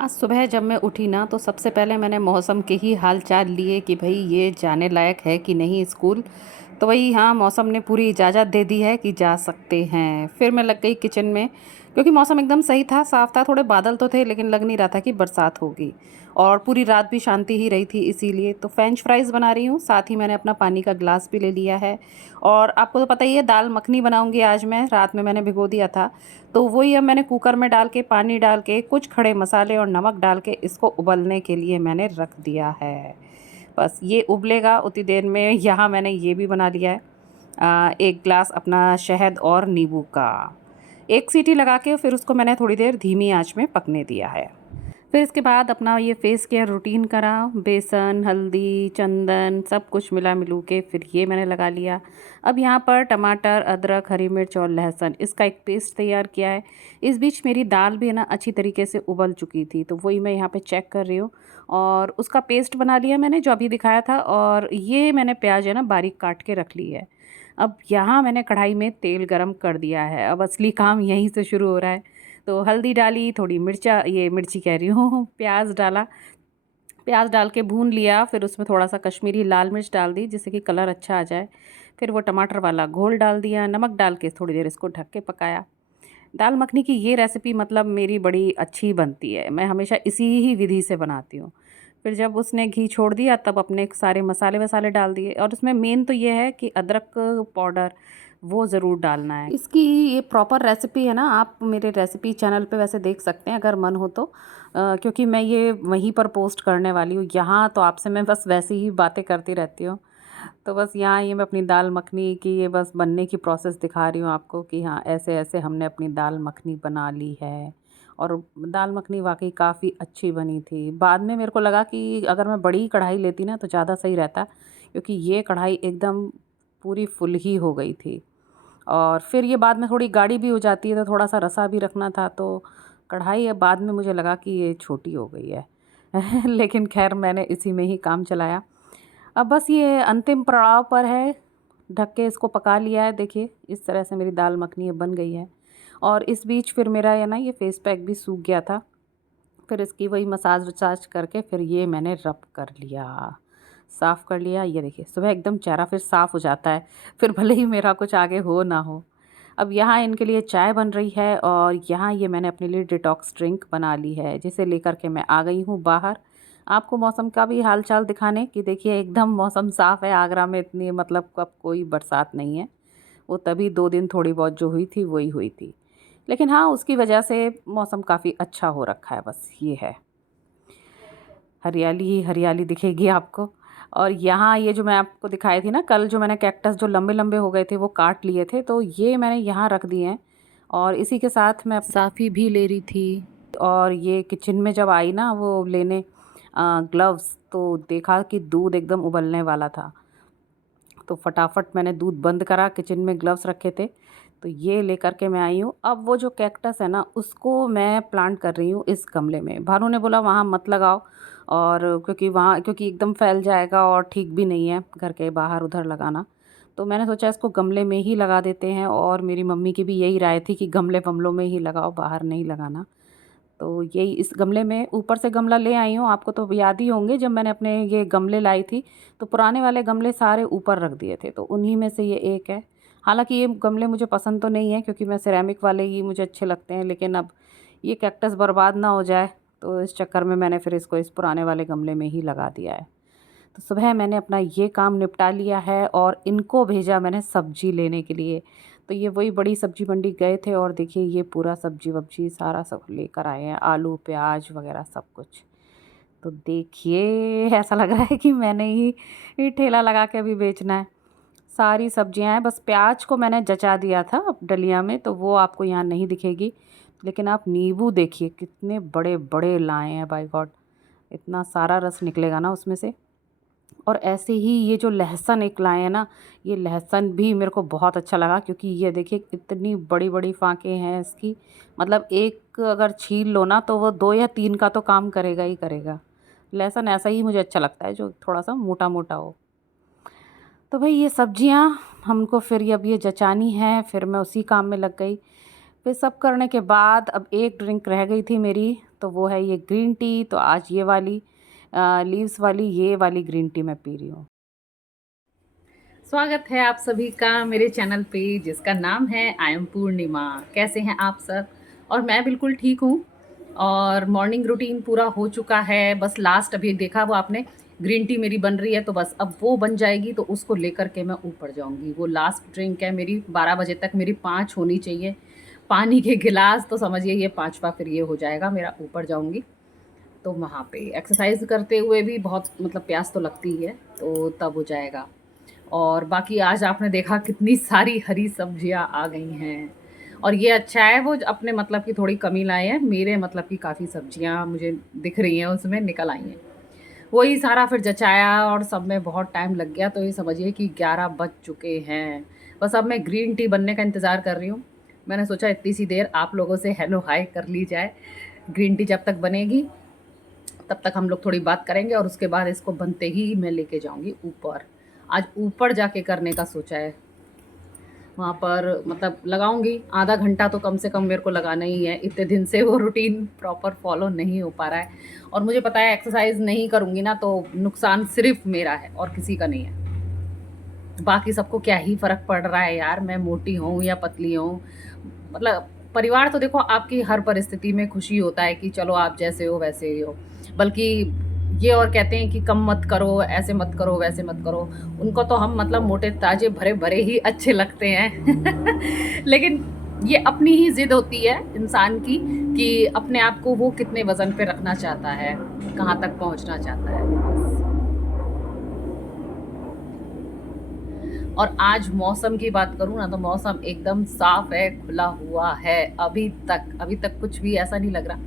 आज सुबह जब मैं उठी ना तो सबसे पहले मैंने मौसम के ही हाल चाल लिए कि भाई ये जाने लायक है कि नहीं स्कूल। तो वही हाँ, मौसम ने पूरी इजाज़त दे दी है कि जा सकते हैं। फिर मैं लग गई किचन में, क्योंकि मौसम एकदम सही था, साफ़ था, थोड़े बादल तो थे लेकिन लग नहीं रहा था कि बरसात होगी। और पूरी रात भी शांति ही रही थी, इसीलिए तो फ्रेंच फ्राइज़ बना रही हूँ। साथ ही मैंने अपना पानी का ग्लास भी ले लिया है। और आपको तो पता ही है, दाल मखनी बनाऊँगी आज मैं, रात में मैंने भिगो दिया था। तो वही अब मैंने कुकर में डाल के, पानी डाल के, कुछ खड़े मसाले और नमक डाल के इसको उबलने के लिए मैंने रख दिया है। बस ये उबलेगा उतनी देर में। यहाँ मैंने ये भी बना लिया है, 1 ग्लास अपना शहद और नींबू का। 1 सीटी लगा के फिर उसको मैंने थोड़ी देर धीमी आंच में पकने दिया है। फिर इसके बाद अपना ये फेस केयर रूटीन करा। बेसन, हल्दी, चंदन सब कुछ मिला मिलू के फिर ये मैंने लगा लिया। अब यहाँ पर टमाटर, अदरक, हरी मिर्च और लहसुन, इसका एक पेस्ट तैयार किया है। इस बीच मेरी दाल भी है ना अच्छी तरीके से उबल चुकी थी, तो वही मैं यहाँ पे चेक कर रही हूँ। और उसका पेस्ट बना लिया मैंने, जो अभी दिखाया था। और ये मैंने प्याज है ना बारीक काट के रख ली है। अब यहाँ मैंने कढ़ाई में तेल गरम कर दिया है, अब असली काम यहीं से शुरू हो रहा है। तो हल्दी डाली, थोड़ी मिर्ची कह रही हूँ प्याज डाला। प्याज डाल के भून लिया, फिर उसमें थोड़ा-सा कश्मीरी लाल मिर्च डाल दी जिससे कि कलर अच्छा आ जाए। फिर वो टमाटर वाला घोल डाल दिया, नमक डाल के थोड़ी देर इसको ढक के पकाया। दाल मखनी की ये रेसिपी मतलब मेरी बड़ी अच्छी बनती है, मैं हमेशा इसी ही विधि से बनाती हूँ। फिर जब उसने घी छोड़ दिया तब अपने सारे मसाले-वसाले डाल दिए, और उसमें मेन तो ये है कि अदरक पाउडर वो ज़रूर डालना है। इसकी ये प्रॉपर रेसिपी है ना, आप मेरे रेसिपी चैनल पे वैसे देख सकते हैं अगर मन हो तो। क्योंकि मैं ये वहीं पर पोस्ट करने वाली हूँ, यहाँ तो आपसे मैं बस वैसे ही बातें करती रहती हूँ। तो बस यहाँ ये मैं अपनी दाल मखनी की ये बस बनने की प्रोसेस दिखा रही हूँ आपको कि हाँ, ऐसे-ऐसे हमने अपनी दाल मखनी बना ली है। और दाल मखनी वाक़ई काफ़ी अच्छी बनी थी। बाद में मेरे को लगा कि अगर मैं बड़ी कढ़ाई लेती ना तो ज़्यादा सही रहता, क्योंकि ये कढ़ाई एकदम पूरी फुल ही हो गई थी। और फिर ये बाद में थोड़ी गाढ़ी भी हो जाती है, तो थोड़ा-सा रसा भी रखना था, तो कढ़ाई अब बाद में मुझे लगा कि ये छोटी हो गई है। लेकिन ख़ैर मैंने इसी में ही काम चलाया। अब बस ये अंतिम पड़ाव पर है, ढक के इसको पका लिया है। देखिए इस तरह से मेरी दाल मखनी अब बन गई है। और इस बीच फिर मेरा है ना ये फेस पैक भी सूख गया था। फिर इसकी वही मसाज-वसाज करके फिर ये मैंने रब कर लिया, साफ़ कर लिया। ये देखिए सुबह एकदम चेहरा फिर साफ़ हो जाता है, फिर भले ही मेरा कुछ आगे हो ना हो। अब यहाँ इनके लिए चाय बन रही है, और यहाँ ये मैंने अपने लिए डिटॉक्स ड्रिंक बना ली है, जिसे लेकर के मैं आ गई हूँ बाहर। आपको मौसम का भी हाल-चाल दिखाने कि देखिए एकदम मौसम साफ़ है। आगरा में इतनी मतलब अब कोई बरसात नहीं है। वो तभी 2 दिन थोड़ी बहुत जो हुई थी वही हुई थी। लेकिन हाँ, उसकी वजह से मौसम काफ़ी अच्छा हो रखा है, बस ये है। हरियाली ही हरियाली दिखेगी आपको। और यहाँ ये जो मैं आपको दिखाई थी ना कल, जो मैंने कैक्टस जो लंबे-लंबे हो गए थे वो काट लिए थे, तो ये मैंने यहाँ रख दिए हैं। और इसी के साथ मैं साफ़ी भी ले रही थी। और ये किचन में जब आई ना वो लेने ग्लव्स, तो देखा कि दूध एकदम उबलने वाला था। तो फटाफट मैंने दूध बंद करा, किचन में ग्लव्स रखे थे, तो ये लेकर के मैं आई हूँ। अब वो जो कैक्टस है ना उसको मैं प्लांट कर रही हूँ इस गमले में। भानु ने बोला वहाँ मत लगाओ, और क्योंकि एकदम फैल जाएगा और ठीक भी नहीं है घर के बाहर उधर लगाना। तो मैंने सोचा इसको गमले में ही लगा देते हैं, और मेरी मम्मी की भी यही राय थी कि गमले-वमलों में ही लगाओ, बाहर नहीं लगाना। तो यही इस गमले में ऊपर से गमला ले आई हूँ। आपको तो याद ही होंगे, जब मैंने अपने ये गमले लाई थी तो पुराने वाले गमले सारे ऊपर रख दिए थे, तो उन्हीं में से ये एक है। हालाँकि ये गमले मुझे पसंद तो नहीं है, क्योंकि मैं सिरेमिक वाले ही मुझे अच्छे लगते हैं, लेकिन अब ये कैक्टस बर्बाद ना हो जाए, तो इस चक्कर में मैंने फिर इसको इस पुराने वाले गमले में ही लगा दिया है। तो सुबह मैंने अपना ये काम निपटा लिया है, और इनको भेजा मैंने सब्ज़ी लेने के लिए। तो ये वही बड़ी सब्ज़ी मंडी गए थे, और देखिए ये पूरा सब्ज़ी-वब्ज़ी सारा सब लेकर आए हैं, आलू, प्याज वग़ैरह सब कुछ। तो देखिए ऐसा लग रहा है कि मैंने ही ये ठेला लगा के अभी बेचना है। सारी सब्जियां हैं, बस प्याज को मैंने जचा दिया था डलिया में, तो वो आपको यहाँ नहीं दिखेगी। लेकिन आप नींबू देखिए कितने बड़े बड़े लाए हैं, बाय गॉड, इतना सारा रस निकलेगा ना उसमें से। और ऐसे ही ये जो लहसुन एक लाए हैं ना, ये लहसुन भी मेरे को बहुत अच्छा लगा, क्योंकि ये देखिए इतनी बड़ी बड़ी फांके हैं इसकी। मतलब एक अगर छील लो ना तो वो 2 या 3 का तो काम करेगा ही करेगा। लहसुन ऐसा ही मुझे अच्छा लगता है जो थोड़ा सा मोटा मोटा हो। तो भाई ये सब्जियां हमको फिर अब ये जचानी है, फिर मैं उसी काम में लग गई। फिर सब करने के बाद अब एक ड्रिंक रह गई थी मेरी, तो वो है ये ग्रीन टी। तो आज ये वाली लीव्स वाली ये वाली ग्रीन टी मैं पी रही हूँ। स्वागत है आप सभी का मेरे चैनल पे जिसका नाम है आई एम पूर्णिमा। कैसे हैं आप सब? और मैं बिल्कुल ठीक हूँ। और मॉर्निंग रूटीन पूरा हो चुका है, बस लास्ट अभी देखा वो आपने ग्रीन टी मेरी बन रही है, तो बस अब वो बन जाएगी तो उसको लेकर के मैं ऊपर जाऊँगी। वो लास्ट ड्रिंक है मेरी, 12 बजे तक मेरी 5 होनी चाहिए पानी के गिलास, तो समझिए ये 5वां फिर ये हो जाएगा मेरा, ऊपर जाऊँगी। तो वहाँ पे एक्सरसाइज करते हुए भी बहुत मतलब प्यास तो लगती ही है, तो तब हो जाएगा। और बाकी आज आपने देखा कितनी सारी हरी सब्जियां आ गई हैं। और ये अच्छा है वो अपने मतलब की थोड़ी कमी लाए हैं, मेरे मतलब की काफ़ी सब्जियां मुझे दिख रही हैं, उसमें निकल आई हैं। वही सारा फिर जचाया और सब में बहुत टाइम लग गया, तो ये समझिए कि 11 बज चुके हैं। बस अब मैं ग्रीन टी बनने का इंतज़ार कर रही हूँ। मैंने सोचा इतनी सी देर आप लोगों से हेलो हाय कर ली जाए। ग्रीन टी जब तक बनेगी तब तक हम लोग थोड़ी बात करेंगे, और उसके बाद इसको बनते ही मैं लेके जाऊंगी ऊपर। आज ऊपर जाके करने का सोचा है। वहाँ पर मतलब लगाऊंगी आधा घंटा तो कम से कम मेरे को लगाना ही है। इतने दिन से वो रूटीन प्रॉपर फॉलो नहीं हो पा रहा है, और मुझे पता है एक्सरसाइज नहीं करूँगी ना तो नुकसान सिर्फ मेरा है और किसी का नहीं है। बाकी सबको क्या ही फ़र्क पड़ रहा है यार, मैं मोटी हूँ या पतली हूँ। मतलब परिवार तो देखो आपकी हर परिस्थिति में खुशी होता है कि चलो आप जैसे हो वैसे ही हो। बल्कि ये और कहते हैं कि कम मत करो, ऐसे मत करो, वैसे मत करो। उनको तो हम मतलब मोटे ताजे भरे भरे ही अच्छे लगते हैं। लेकिन ये अपनी ही ज़िद होती है इंसान की, कि अपने आप को वो कितने वज़न पे रखना चाहता है, कहाँ तक पहुँचना चाहता है। और आज मौसम की बात करूँ ना, तो मौसम एकदम साफ है, खुला हुआ है। अभी तक कुछ भी ऐसा नहीं लग रहा।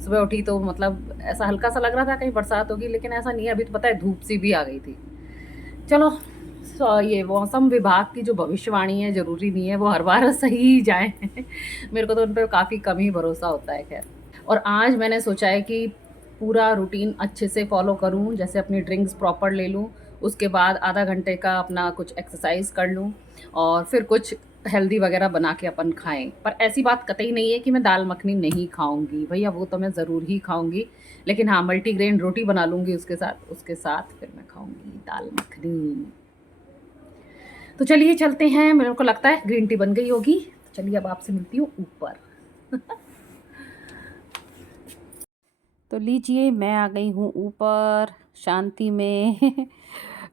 सुबह उठी तो मतलब ऐसा हल्का सा लग रहा था कहीं बरसात होगी, लेकिन ऐसा नहीं है। अभी तो पता है धूप सी भी आ गई थी। चलो, ये मौसम विभाग की जो भविष्यवाणी है, ज़रूरी नहीं है वो हर बार सही ही जाए। मेरे को तो उन पे काफ़ी कम ही भरोसा होता है, खैर। और आज मैंने सोचा है कि पूरा रूटीन अच्छे से फॉलो करूँ, जैसे अपनी ड्रिंक्स प्रॉपर ले लूँ, उसके बाद आधा घंटे का अपना कुछ एक्सरसाइज कर लूँ, और फिर कुछ हेल्दी वगैरह बना के अपन खाएं। पर ऐसी बात कतई नहीं है कि मैं दाल मखनी नहीं खाऊंगी, भैया वो तो मैं ज़रूर ही खाऊंगी। लेकिन हाँ, मल्टीग्रेन रोटी बना लूँगी उसके साथ फिर मैं खाऊंगी दाल मखनी। तो चलिए चलते हैं, मेरे को लगता है ग्रीन टी बन गई होगी। चलिए अब आपसे मिलती हूँ ऊपर। तो लीजिए मैं आ गई हूँ ऊपर शांति में।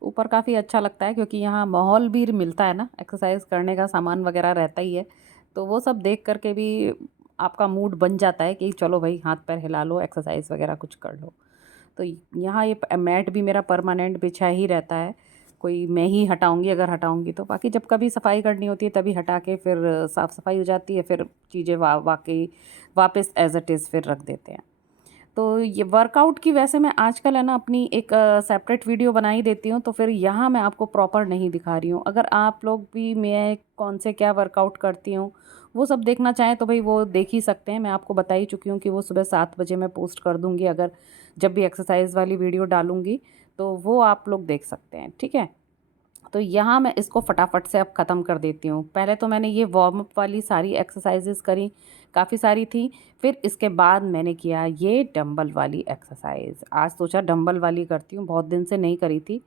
ऊपर काफ़ी अच्छा लगता है क्योंकि यहाँ माहौल भी मिलता है ना, एक्सरसाइज करने का सामान वगैरह रहता ही है। तो वो सब देख करके भी आपका मूड बन जाता है कि चलो भाई हाथ पैर हिला लो, एक्सरसाइज वगैरह कुछ कर लो। तो यहाँ ये मैट भी मेरा परमानेंट बिछा ही रहता है। कोई मैं ही हटाऊंगी अगर हटाऊंगी तो, बाकी जब कभी सफाई करनी होती है तभी हटा के फिर साफ़ सफाई हो जाती है, फिर चीज़ें वाकई वापस एज इट इज़ फिर रख देते हैं। तो ये वर्कआउट की वैसे मैं आजकल है ना अपनी एक सेपरेट वीडियो बना ही देती हूँ, तो फिर यहाँ मैं आपको प्रॉपर नहीं दिखा रही हूँ। अगर आप लोग भी मैं कौन से क्या वर्कआउट करती हूँ वो सब देखना चाहें तो भाई वो देख ही सकते हैं। मैं आपको बता ही चुकी हूँ कि वो सुबह 7 बजे मैं पोस्ट कर दूँगी, अगर जब भी एक्सरसाइज वाली वीडियो डालूँगी तो वो आप लोग देख सकते हैं, ठीक है। तो यहाँ मैं इसको फटाफट से अब ख़त्म कर देती हूँ। पहले तो मैंने ये वार्म अप वाली सारी एक्सरसाइजेज़ करी, काफ़ी सारी थी। फिर इसके बाद मैंने किया ये डंबल वाली एक्सरसाइज़। आज सोचा डंबल वाली करती हूँ, बहुत दिन से नहीं करी थी।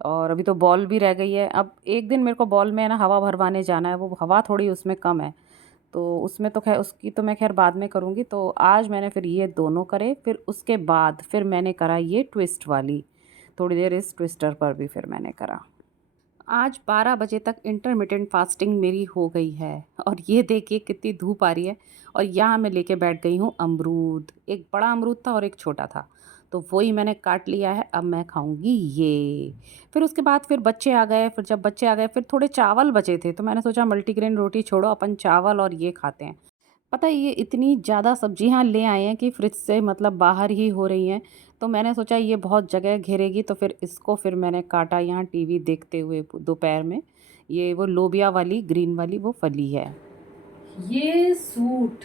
और अभी तो बॉल भी रह गई है। अब एक दिन मेरे को बॉल में है ना हवा भरवाने जाना है, वो हवा थोड़ी उसमें कम है। तो उसमें तो खैर उसकी तो मैं खैर बाद में करूँगी। तो आज मैंने फिर ये दोनों करे, फिर उसके बाद फिर मैंने करा ये ट्विस्ट वाली। थोड़ी देर इस ट्विस्टर पर भी फिर मैंने करा। आज 12 बजे तक इंटरमिटेंट फास्टिंग मेरी हो गई है। और ये देखिए कितनी धूप आ रही है। और यहाँ मैं लेके बैठ गई हूँ अमरूद। एक बड़ा अमरूद था और एक छोटा था, तो वही मैंने काट लिया है। अब मैं खाऊंगी ये। फिर उसके बाद फिर बच्चे आ गए, फिर जब बच्चे आ गए फिर थोड़े चावल बचे थे, तो मैंने सोचा मल्टीग्रेन रोटी छोड़ो, अपन चावल और ये खाते हैं। पता है ये इतनी ज़्यादा सब्जियां ले आए हैं कि फ्रिज से मतलब बाहर ही हो रही हैं। तो मैंने सोचा ये बहुत जगह घेरेगी, तो फिर इसको फिर मैंने काटा यहाँ टीवी देखते हुए दोपहर में। ये वो लोबिया वाली ग्रीन वाली वो फली है। ये सूट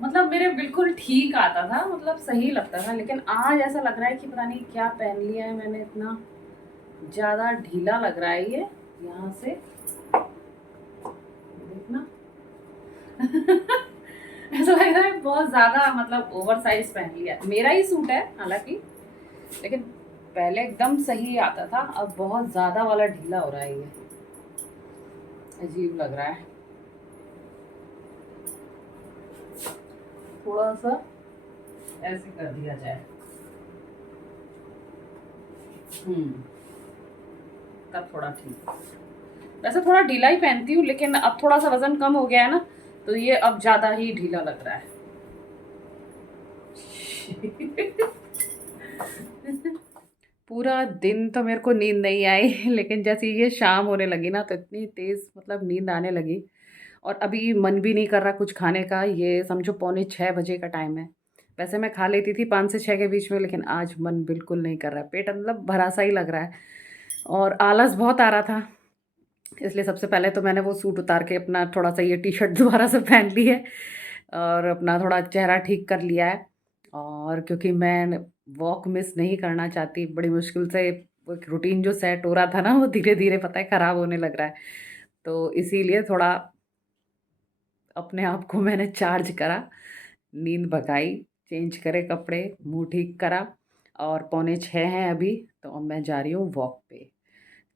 मतलब मेरे बिल्कुल ठीक आता था, मतलब सही लगता था, लेकिन आज ऐसा लग रहा है कि पता नहीं क्या पहन लिया है मैंने, इतना ज़्यादा ढीला लग रहा है ये। यहाँ से देखना। ऐसा लग रहा है बहुत ज़्यादा, मतलब ओवर साइज पहन लिया। मेरा ही सूट है हालांकि, लेकिन पहले एकदम सही आता था, अब बहुत ज़्यादा वाला ढीला हो रहा है, ये अजीब लग रहा है। थोड़ा सा ऐसे कर दिया जाए। हम्म, तब थोड़ा ठीक। वैसे थोड़ा ढीला ही पहनती हूँ, लेकिन अब थोड़ा सा वजन कम हो गया है ना, तो ये अब ज़्यादा ही ढीला लग रहा है। पूरा दिन तो मेरे को नींद नहीं आई, लेकिन जैसे ये शाम होने लगी ना, तो इतनी तेज़ मतलब नींद आने लगी। और अभी मन भी नहीं कर रहा कुछ खाने का। ये समझो 5:45 का टाइम है। वैसे मैं खा लेती थी 5 से 6 के बीच में, लेकिन आज मन बिल्कुल नहीं कर रहा है। पेट मतलब भरा सा ही लग रहा है और आलस बहुत आ रहा था। इसलिए सबसे पहले तो मैंने वो सूट उतार के अपना थोड़ा सा ये टी शर्ट दोबारा से पहन ली है और अपना थोड़ा चेहरा ठीक कर लिया है। और क्योंकि मैं वॉक मिस नहीं करना चाहती, बड़ी मुश्किल से वो एक रूटीन जो सेट हो रहा था ना, वो धीरे धीरे पता है ख़राब होने लग रहा है। तो इसीलिए थोड़ा अपने आप को मैंने चार्ज करा, नींद भगाई, चेंज करे कपड़े, मुँह ठीक करा और 5:45 हैं अभी, तो अब मैं जा रही हूँ वॉक पे।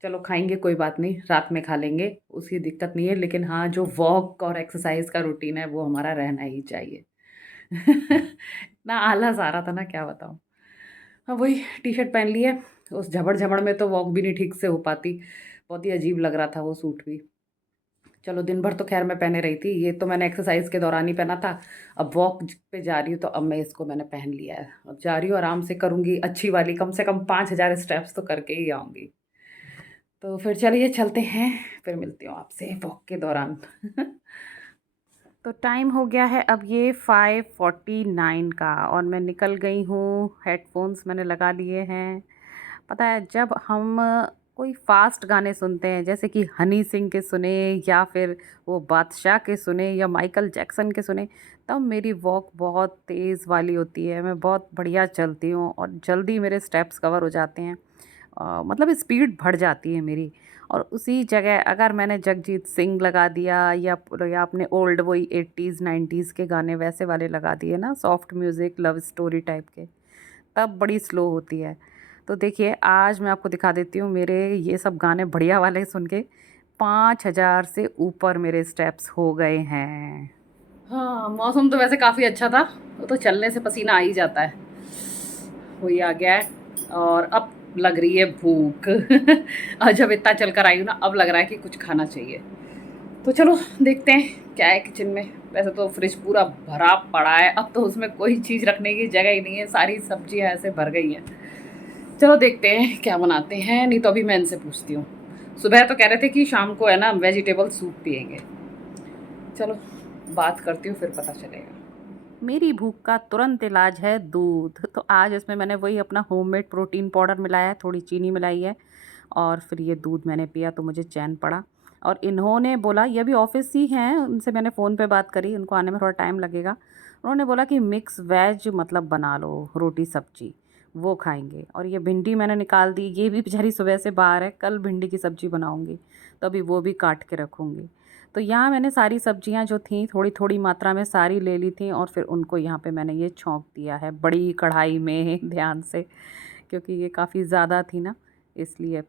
चलो खाएँगे कोई बात नहीं, रात में खा लेंगे, उसकी दिक्कत नहीं है, लेकिन हाँ, जो वॉक और एक्सरसाइज़ का रूटीन है वो हमारा रहना ही चाहिए। इतना आलस आ रहा था ना, क्या बताऊँ। हाँ, वही टी-शर्ट पहन ली है, उस झबड़-झबड़ में तो वॉक भी नहीं ठीक से हो पाती, बहुत ही अजीब लग रहा था वो सूट भी। चलो दिन भर तो ख़ैर मैं पहने रही थी, ये तो मैंने एक्सरसाइज़ के दौरान ही पहना था। अब वॉक पे जा रही हूँ तो अब मैं इसको मैंने पहन लिया है। अब जा रही हूँ, आराम से करूँगी अच्छी वाली, कम से कम 5000 स्टेप्स तो करके ही आऊँगी। तो फिर चलिए चलते हैं, फिर मिलती हूँ आपसे वॉक के दौरान। तो टाइम हो गया है अब ये 5:49 का और मैं निकल गई हूँ। हेडफोन्स मैंने लगा लिए हैं। पता है, जब हम कोई फ़ास्ट गाने सुनते हैं, जैसे कि हनी सिंह के सुने या फिर वो बादशाह के सुने या माइकल जैक्सन के सुने, तब मेरी वॉक बहुत तेज़ वाली होती है। मैं बहुत बढ़िया चलती हूँ और जल्दी मेरे स्टेप्स कवर हो जाते हैं। मतलब स्पीड बढ़ जाती है मेरी। और उसी जगह अगर मैंने जगजीत सिंह लगा दिया या अपने ओल्ड वही 80s 90s के गाने वैसे वाले लगा दिए ना, soft music love story type के, तब बड़ी स्लो होती है। तो देखिए आज मैं आपको दिखा देती हूँ, मेरे ये सब गाने बढ़िया वाले सुन के 5000 से ऊपर मेरे स्टेप्स हो गए हैं। हाँ, मौसम तो वैसे काफ़ी अच्छा था, वो तो चलने से पसीना आ ही जाता है। वही आ गया है और अब लग रही है भूख। और जब इतना चल कर आई हूँ ना, अब लग रहा है कि कुछ खाना चाहिए। तो चलो देखते हैं क्या है किचन में। वैसे तो फ्रिज पूरा भरा पड़ा है, अब तो उसमें कोई चीज़ रखने की जगह ही नहीं है, सारी सब्जियां ऐसे भर गई हैं। चलो देखते हैं क्या बनाते हैं, नहीं तो अभी मैं इनसे पूछती हूँ। सुबह तो कह रहे थे कि शाम को है ना वेजिटेबल सूप पियेंगे। चलो बात करती हूँ, फिर पता चलेगा। मेरी भूख का तुरंत इलाज है दूध। तो आज इसमें मैंने वही अपना होममेड प्रोटीन पाउडर मिलाया है, थोड़ी चीनी मिलाई है और फिर ये दूध मैंने पिया तो मुझे चैन पड़ा। और इन्होंने बोला, ये भी ऑफिस ही हैं, उनसे मैंने फ़ोन पे बात करी, उनको आने में थोड़ा टाइम लगेगा। उन्होंने बोला कि मिक्स वेज मतलब बना लो, रोटी सब्जी वो खाएंगे। और ये भिंडी मैंने निकाल दी, ये भी बेचारी सुबह से बाहर है, कल भिंडी की सब्ज़ी बनाऊँगी, तो अभी वो भी काट के रखूँगी। तो यहाँ मैंने सारी सब्जियाँ जो थीं थोड़ी थोड़ी मात्रा में सारी ले ली थी और फिर उनको यहाँ पे मैंने ये छौंक दिया है बड़ी कढ़ाई में ध्यान से, क्योंकि ये काफ़ी ज़्यादा थी ना, इसलिए।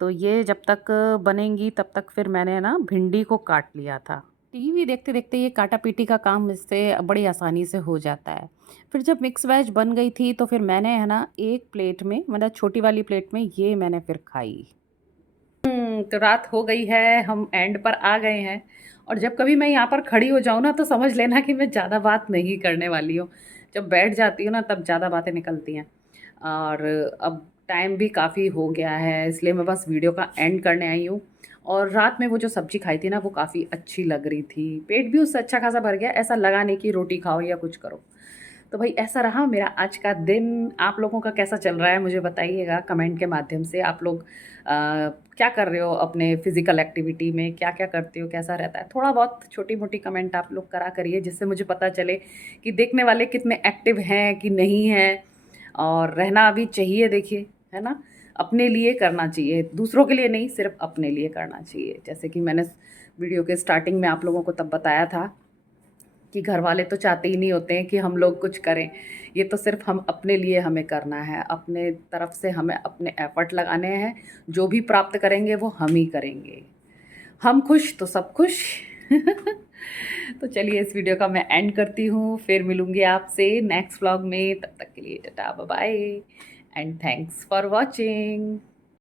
तो ये जब तक बनेंगी तब तक फिर मैंने ना भिंडी को काट लिया था। टीवी देखते देखते ये काटा पीटी का काम इससे बड़ी आसानी से हो जाता है। फिर जब मिक्स वेज बन गई थी तो फिर मैंने है ना एक प्लेट में, मतलब छोटी वाली प्लेट में, ये मैंने फिर खाई। तो रात हो गई है, हम एंड पर आ गए हैं। और जब कभी मैं यहाँ पर खड़ी हो जाऊँ ना, तो समझ लेना कि मैं ज़्यादा बात नहीं करने वाली हूँ। जब बैठ जाती हूँ ना, तब ज़्यादा बातें निकलती हैं। और अब टाइम भी काफ़ी हो गया है, इसलिए मैं बस वीडियो का एंड करने आई हूँ। और रात में वो जो सब्ज़ी खाई थी ना, वो काफ़ी अच्छी लग रही थी, पेट भी उससे अच्छा खासा भर गया। ऐसा लगा नहीं कि रोटी खाओ या कुछ करो। तो भाई ऐसा रहा मेरा आज का दिन। आप लोगों का कैसा चल रहा है मुझे बताइएगा कमेंट के माध्यम से। आप लोग क्या कर रहे हो अपने फिज़िकल एक्टिविटी में, क्या क्या करते हो, कैसा रहता है? थोड़ा बहुत छोटी मोटी कमेंट आप लोग करा करिए, जिससे मुझे पता चले कि देखने वाले कितने एक्टिव हैं कि नहीं हैं। और रहना भी चाहिए, देखिए, है ना? अपने लिए करना चाहिए, दूसरों के लिए नहीं, सिर्फ अपने लिए करना चाहिए। जैसे कि मैंने वीडियो के स्टार्टिंग में आप लोगों को तब बताया था कि घर वाले तो चाहते ही नहीं होते हैं कि हम लोग कुछ करें। ये तो सिर्फ हम अपने लिए हमें करना है, अपने तरफ से हमें अपने एफर्ट लगाने हैं। जो भी प्राप्त करेंगे वो हम ही करेंगे। हम खुश तो सब खुश। तो चलिए इस वीडियो का मैं एंड करती हूँ, फिर मिलूँगी आपसे नेक्स्ट व्लॉग में। तब तक के लिए tata bye bye and thanks for watching.